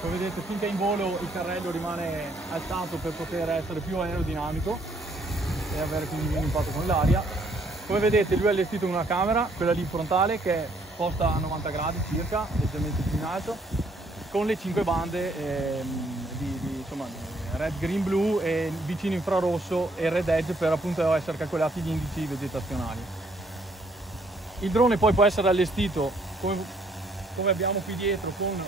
Come vedete, finché è in volo il carrello rimane alzato per poter essere più aerodinamico e avere quindi meno impatto con l'aria. Come vedete, lui è allestito con una camera, quella lì frontale, che è posta a 90 gradi circa, leggermente più in alto, con le 5 bande insomma, red, green, blu e vicino infrarosso e red edge per appunto essere calcolati gli indici vegetazionali. Il drone poi può essere allestito come abbiamo qui dietro con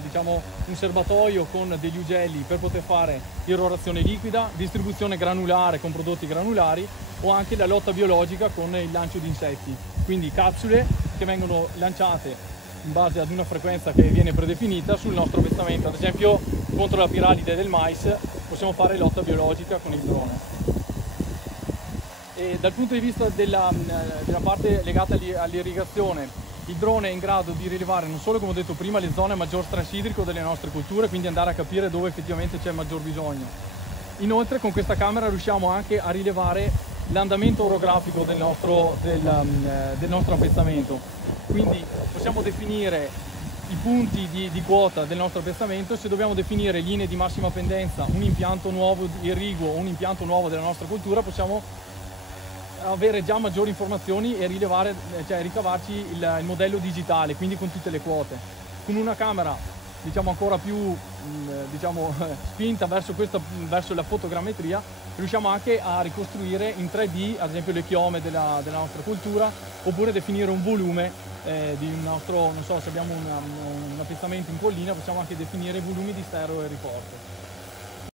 diciamo, un serbatoio con degli ugelli per poter fare irrorazione liquida, distribuzione granulare con prodotti granulari o anche la lotta biologica con il lancio di insetti, quindi capsule che vengono lanciate in base ad una frequenza che viene predefinita sul nostro avestamento. Ad esempio contro la piralide del mais possiamo fare lotta biologica con il drone. E dal punto di vista della parte legata all'irrigazione, il drone è in grado di rilevare non solo, come ho detto prima, le zone a maggior stress idrico delle nostre colture, quindi andare a capire dove effettivamente c'è maggior bisogno. Inoltre con questa camera riusciamo anche a rilevare l'andamento orografico del nostro avestamento, quindi possiamo definire i punti di quota del nostro avestamento. Se dobbiamo definire linee di massima pendenza, un impianto nuovo irriguo, un impianto nuovo della nostra coltura, possiamo avere già maggiori informazioni e rilevare, cioè ricavarci il modello digitale, quindi con tutte le quote. Con una camera diciamo ancora più spinta verso la fotogrammetria, riusciamo anche a ricostruire in 3D ad esempio le chiome della nostra coltura, oppure definire un volume di un nostro, non so, se abbiamo un avestamento in collina, possiamo anche definire volumi di stereo e riporto.